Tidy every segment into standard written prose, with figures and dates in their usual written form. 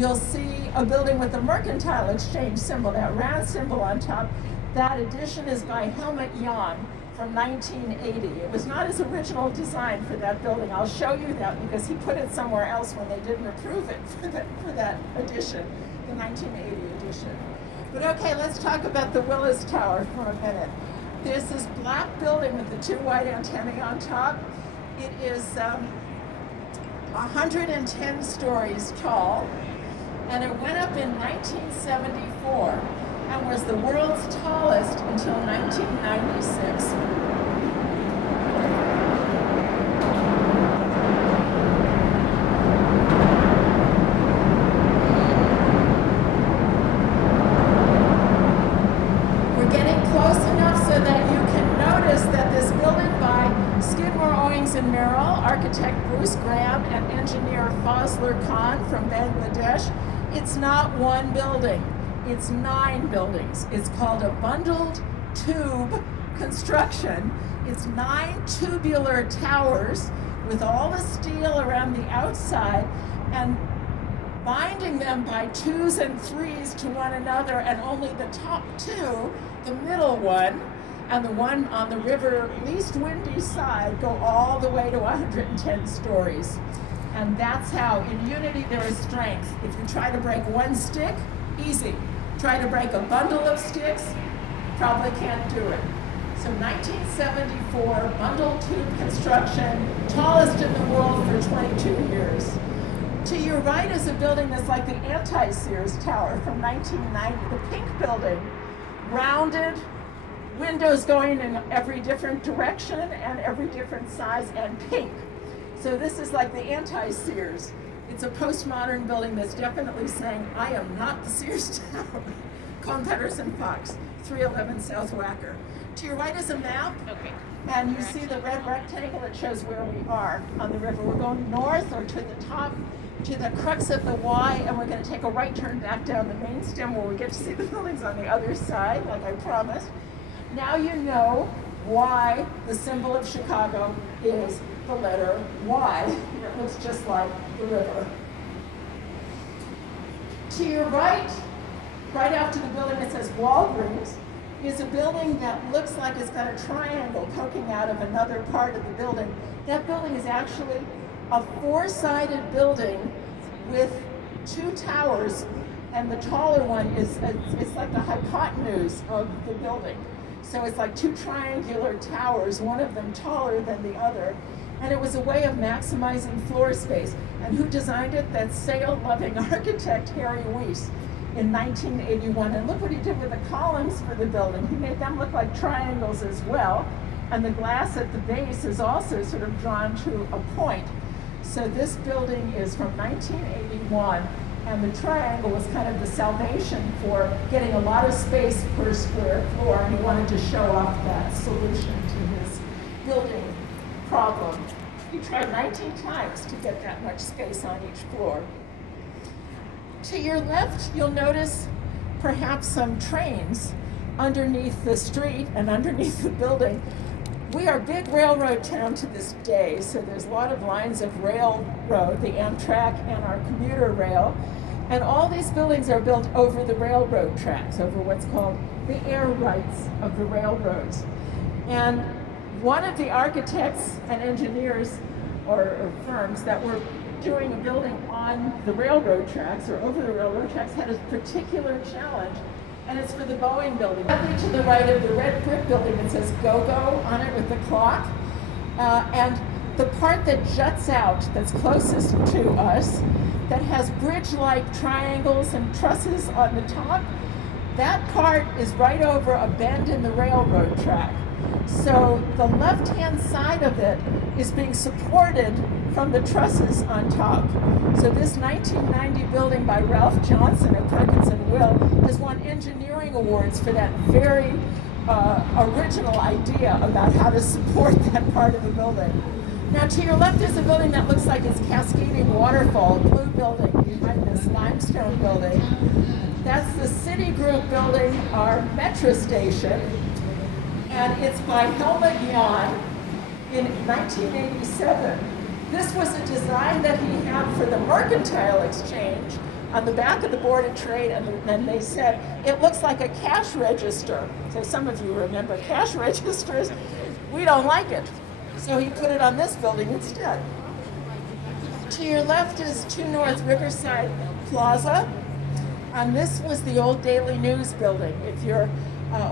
you'll see a building with a Mercantile Exchange symbol, that round symbol on top. That addition is by Helmut Jahn from 1980. It was not his original design for that building. I'll show you that because he put it somewhere else when they didn't approve it for that addition, the 1980 edition. But okay, let's talk about the Willis Tower for a minute. There's this black building with the two white antennae on top. It is 110 stories tall, and it went up in 1974 and was the world's tallest until 1996. We're getting close enough so that you can notice that this building by Skidmore, Owings and Merrill, architect Bruce Graham, and engineer Fazlur Khan from Bangladesh, it's not one building. It's 9 buildings. It's called a bundled tube construction. It's 9 tubular towers with all the steel around the outside and binding them by 2s and 3s to one another, and only the top 2, the middle one, and the one on the river least windy side go all the way to 110 stories. And that's how, in unity there is strength. If you try to break one stick, easy. Try to break a bundle of sticks, probably can't do it. So 1974, bundle tube construction, tallest in the world for 22 years. To your right is a building that's like the anti-Sears Tower from 1990, the pink building, rounded, windows going in every different direction and every different size, and pink. So this is like the anti-Sears. It's a postmodern building that's definitely saying, I am not the Sears Tower. Kohn Pedersen Fox, 311 South Wacker. To your right is a map, and you see the red rectangle that shows where we are on the river. We're going north or to the top, to the crux of the Y, and we're going to take a right turn back down the main stem where we get to see the buildings on the other side, like I promised. Now you know why the symbol of Chicago is the letter Y. It looks just like the river. To your right after the building that says Walgreens, is a building that looks like it's got a triangle poking out of another part of the building. That building is actually a 4-sided building with 2 towers, and the taller one is, it's like the hypotenuse of the building. So it's like 2 triangular towers, one of them taller than the other. And it was a way of maximizing floor space. And who designed it? That sail-loving architect, Harry Weiss, in 1981. And look what he did with the columns for the building. He made them look like triangles as well. And the glass at the base is also sort of drawn to a point. So this building is from 1981. And the triangle was kind of the salvation for getting a lot of space per square floor. And he wanted to show off that solution to his building problem. He tried 19 times to get that much space on each floor. To your left, you'll notice perhaps some trains underneath the street and underneath the building. We are a big railroad town to this day, so there's a lot of lines of railroad, the Amtrak and our commuter rail, and all these buildings are built over the railroad tracks, over what's called the air rights of the railroads. And one of the architects and engineers or firms that were doing a building on the railroad tracks or over the railroad tracks had a particular challenge, and it's for the Boeing building. Directly to the right of the red brick building that says "Go-Go" on it with the clock, and the part that juts out, that's closest to us, that has bridge-like triangles and trusses on the top, that part is right over a bend in the railroad track. So the left-hand side of it is being supported from the trusses on top. So this 1990 building by Ralph Johnson at Perkins and Will has won engineering awards for that very original idea about how to support that part of the building. Now to your left is a building that looks like it's cascading waterfall, a blue building behind this limestone building. That's the Citigroup building, our metro station. And it's by Helmut Jahn in 1987. This was a design that he had for the Mercantile Exchange, on the back of the Board of Trade, and then they said, it looks like a cash register. So some of you remember cash registers. We don't like it. So he put it on this building instead. To your left is 2 North Riverside Plaza. And this was the old Daily News building. If you're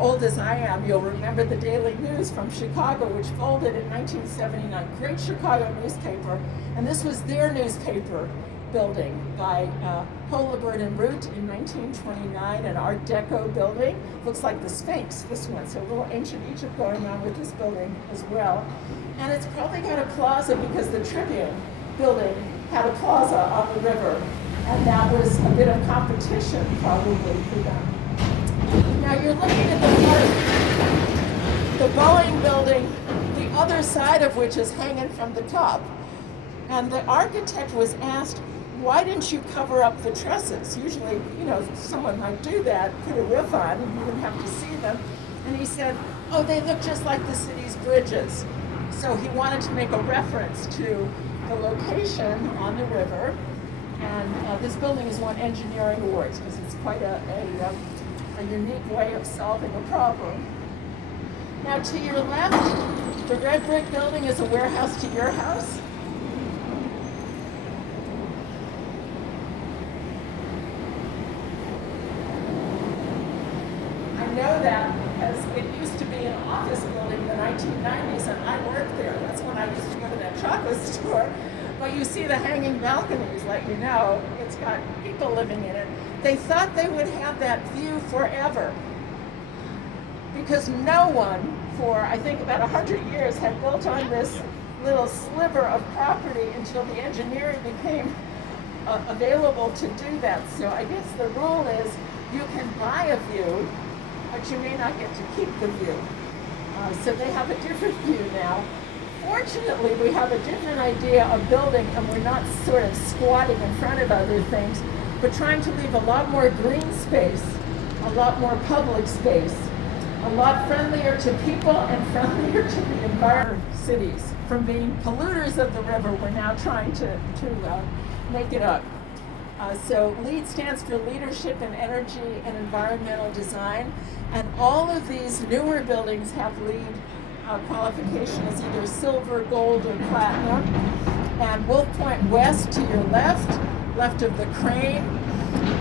old as I am, you'll remember the Daily News from Chicago, which folded in 1979. Great Chicago newspaper. And this was their newspaper building by Holabird and Root in 1929, an Art Deco building. Looks like the Sphinx, this one. So a little ancient Egypt going on with this building as well. And it's probably got a plaza because the Tribune building had a plaza on the river. And that was a bit of competition probably for them. Now you're looking at the Boeing building, the other side of which is hanging from the top. And the architect was asked, why didn't you cover up the trusses? Usually, someone might do that, put a roof on, and you wouldn't have to see them. And he said, oh, they look just like the city's bridges. So he wanted to make a reference to the location on the river. And this building has won engineering awards because it's quite a unique way of solving a problem. Now to your left, the red brick building is a warehouse to your house. I know that because it used to be an office building in the 1990s, and I worked there. That's when I used to go to that chocolate store. But you see the hanging balconies, let you know, it's got people living in it. They thought they would have that view forever because no one for, I think, about 100 years had built on this little sliver of property until the engineering became available to do that. So I guess the rule is you can buy a view, but you may not get to keep the view. So they have a different view now. Fortunately, we have a different idea of building, and we're not sort of squatting in front of other things, but trying to leave a lot more green space, a lot more public space, a lot friendlier to people and friendlier to the environment. Cities, from being polluters of the river, we're now trying to make it up. So LEED stands for Leadership in Energy and Environmental Design, and all of these newer buildings have LEED qualification as either silver, gold, or platinum. And Wolf Point West to your left of the crane,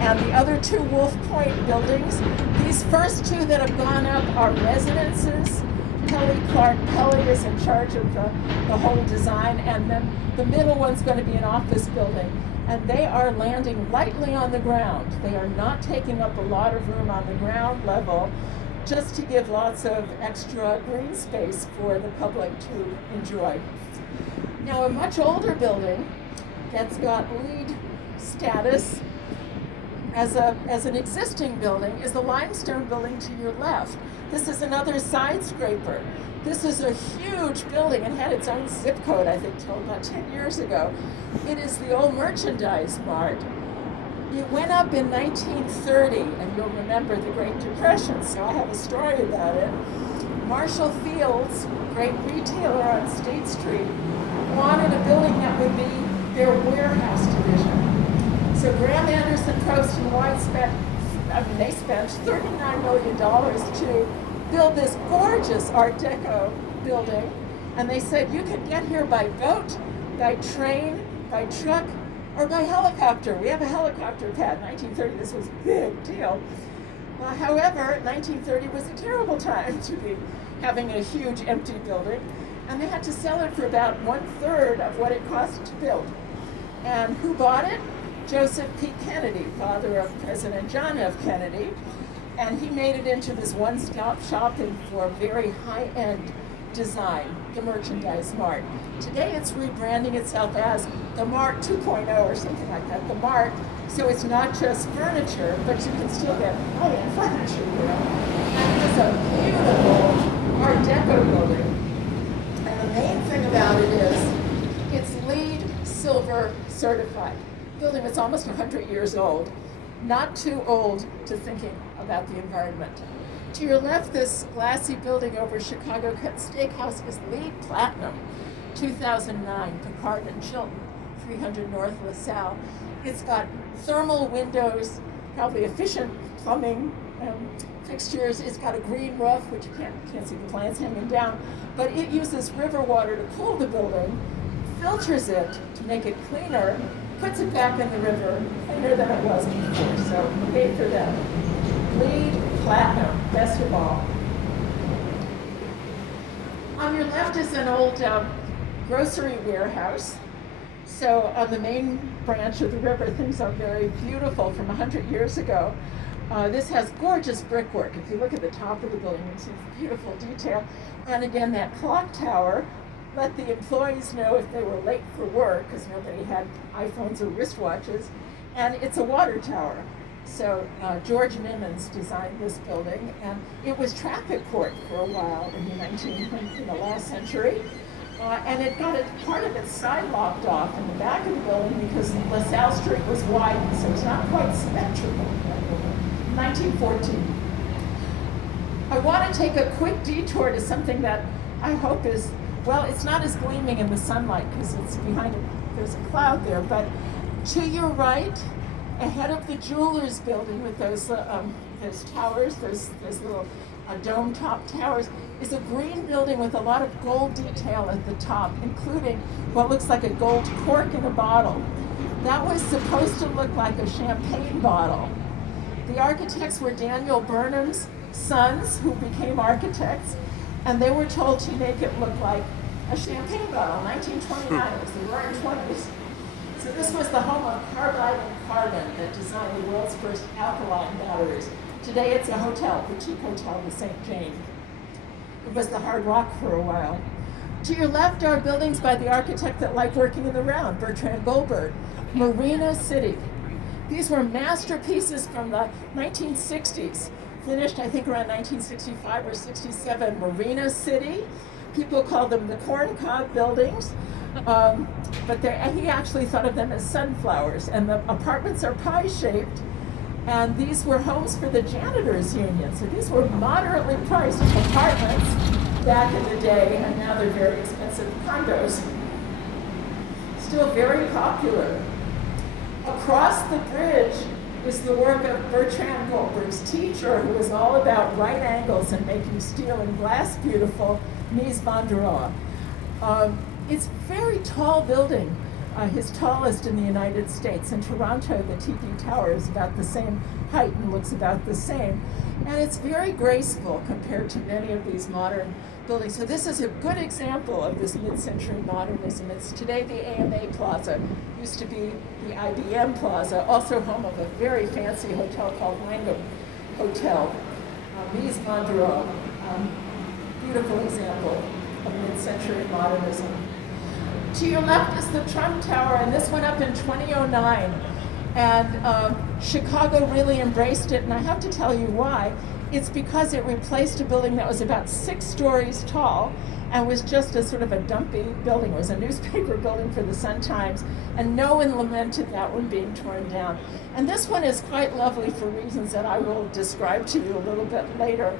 and the other 2 Wolf Point buildings. These first 2 that have gone up are residences. Kelly Clark Pelly is in charge of the whole design, and then the middle one's going to be an office building. And they are landing lightly on the ground. They are not taking up a lot of room on the ground level, just to give lots of extra green space for the public to enjoy. Now, a much older building that's got LEED status as an existing building is the limestone building to your left. This is another side scraper. This is a huge building. It had its own zip code, I think, till about 10 years ago. It is the old Merchandise Mart. It went up in 1930, and you'll remember the Great Depression, so I have a story about it. Marshall Fields, great retailer on State Street, wanted a building that would be their warehouse division. So Graham Anderson, Probst, and White they spent $39 million to build this gorgeous Art Deco building, and they said you could get here by boat, by train, by truck, or by helicopter. We have a helicopter pad. 1930, this was a big deal. However, 1930 was a terrible time to be having a huge empty building, and they had to sell it for about 1/3 of what it cost to build. And who bought it? Joseph P. Kennedy, father of President John F. Kennedy, and he made it into this one-stop shopping for very high-end design, the Merchandise Mart. Today it's rebranding itself as the Mart 2.0 or something like that, the Mart. So it's not just furniture, but you can still get high-end furniture, And it's a beautiful Art Deco building. And the main thing about it is it's LEED Silver certified. Building that's almost 100 years old, not too old to thinking about the environment. To your left, this glassy building over Chicago Cut Steakhouse is LEED Platinum, 2009, Picard and Chilton, 300 North LaSalle. It's got thermal windows, probably efficient plumbing fixtures. It's got a green roof, which you can't see the plants hanging down, but it uses river water to cool the building, filters it to make it cleaner, puts it back in the river, cleaner than it was before. So great for them. LEED Platinum, best of all. On your left is an old grocery warehouse. So on the main branch of the river, things are very beautiful from 100 years ago. This has gorgeous brickwork. If you look at the top of the building, you see beautiful detail. And again, that clock tower let the employees know if they were late for work, because nobody had iPhones or wristwatches. And it's a water tower. So George Nimmons designed this building, and it was traffic court for a while in the last century. And it got part of its side locked off in the back of the building because LaSalle Street was widened, so it's not quite symmetrical. 1914. I want to take a quick detour to something that I hope is, well, it's not as gleaming in the sunlight because it's behind it. There's a cloud there, but to your right, ahead of the Jewelers building with those towers, those little dome top towers, is a green building with a lot of gold detail at the top, including what looks like a gold cork in a bottle. That was supposed to look like a champagne bottle. The architects were Daniel Burnham's sons, who became architects, and they were told to make it look like a champagne bottle. 1929, it was the roaring 20s. So this was the home of Carbide and Carbon that designed the world's first alkaline batteries. Today it's a hotel, boutique hotel, the St. Jane. It was the Hard Rock for a while. To your left are buildings by the architect that liked working in the round, Bertrand Goldberg. Marina City. These were masterpieces from the 1960s, finished I think around 1965 or 67. Marina City. People called them the corncob buildings, but he actually thought of them as sunflowers. And the apartments are pie-shaped, and these were homes for the janitors union. So these were moderately priced apartments back in the day, and now they're very expensive condos. Still very popular. Across the bridge is the work of Bertrand Goldberg's teacher, who was all about right angles and making steel and glass beautiful, Mies van der Rohe. It's a very tall building, his tallest in the United States. In Toronto, the TP Tower is about the same height and looks about the same. And it's very graceful compared to many of these modern buildings. So this is a good example of this mid-century modernism. It's today the AMA Plaza, used to be the IBM Plaza, also home of a very fancy hotel called Langham Hotel. Mies van der Rohe, beautiful example of mid-century modernism. To your left is the Trump Tower, and this went up in 2009. And Chicago really embraced it, and I have to tell you why. It's because it replaced a building that was about 6 stories tall and was just a sort of a dumpy building. It was a newspaper building for the Sun-Times, and no one lamented that one being torn down. And this one is quite lovely for reasons that I will describe to you a little bit later.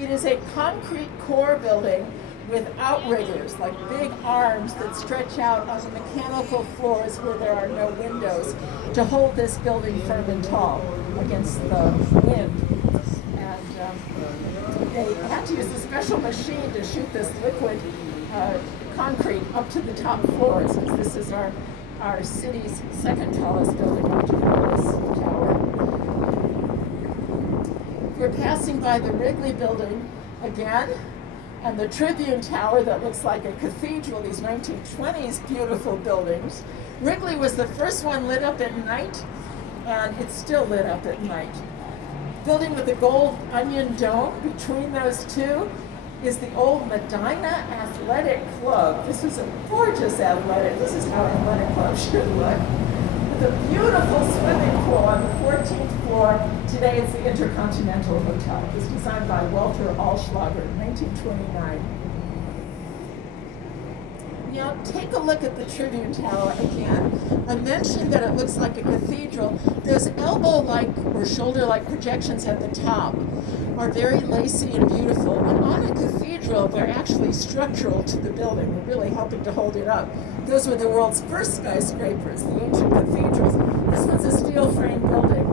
It is a concrete core building with outriggers, like big arms that stretch out on the mechanical floors where there are no windows, to hold this building firm and tall against the wind. They had to use a special machine to shoot this liquid concrete up to the top floors, because this is our city's second tallest building after the Willis Tower. We're passing by the Wrigley Building again, and the Tribune Tower that looks like a cathedral, these 1920s beautiful buildings. Wrigley was the first one lit up at night, and it's still lit up at night. Building with the gold onion dome between those two is the old Medina Athletic Club. This is a gorgeous athletic. This is how an athletic club should look. With a beautiful swimming pool on the 14th floor. Today it's the Intercontinental Hotel. It was designed by Walter Allschlager in 1929. Now, take a look at the Tribune Tower again. I mentioned that it looks like a cathedral. Those elbow-like or shoulder-like projections at the top are very lacy and beautiful. And on a cathedral, they're actually structural to the building. They're really helping to hold it up. Those were the world's first skyscrapers, the ancient cathedrals. This one's a steel frame building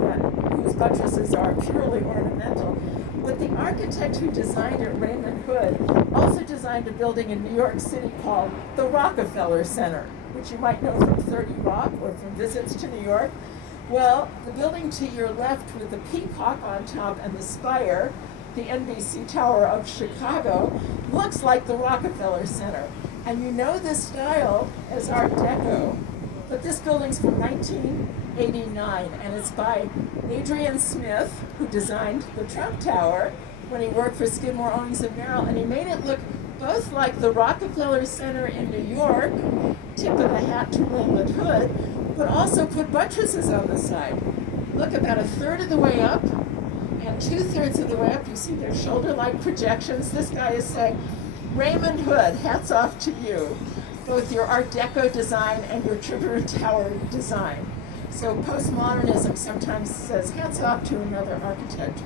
whose buttresses are purely ornamental. But the architect who designed it, Raymond Hood, also designed a building in New York City called the Rockefeller Center, which you might know from 30 Rock or from visits to New York. Well, the building to your left with the peacock on top and the spire, the NBC Tower of Chicago, looks like the Rockefeller Center. And you know this style as Art Deco, but this building's from 1989, and it's by Adrian Smith, who designed the Trump Tower when he worked for Skidmore, Owings & Merrill, and he made it look both like the Rockefeller Center in New York, tip of the hat to Raymond Hood, but also put buttresses on the side. Look, about a third of the way up and 2/3 of the way up, you see their shoulder-like projections. This guy is saying, Raymond Hood, hats off to you, both your Art Deco design and your Tribune Tower design. So postmodernism sometimes says hats off to another architect.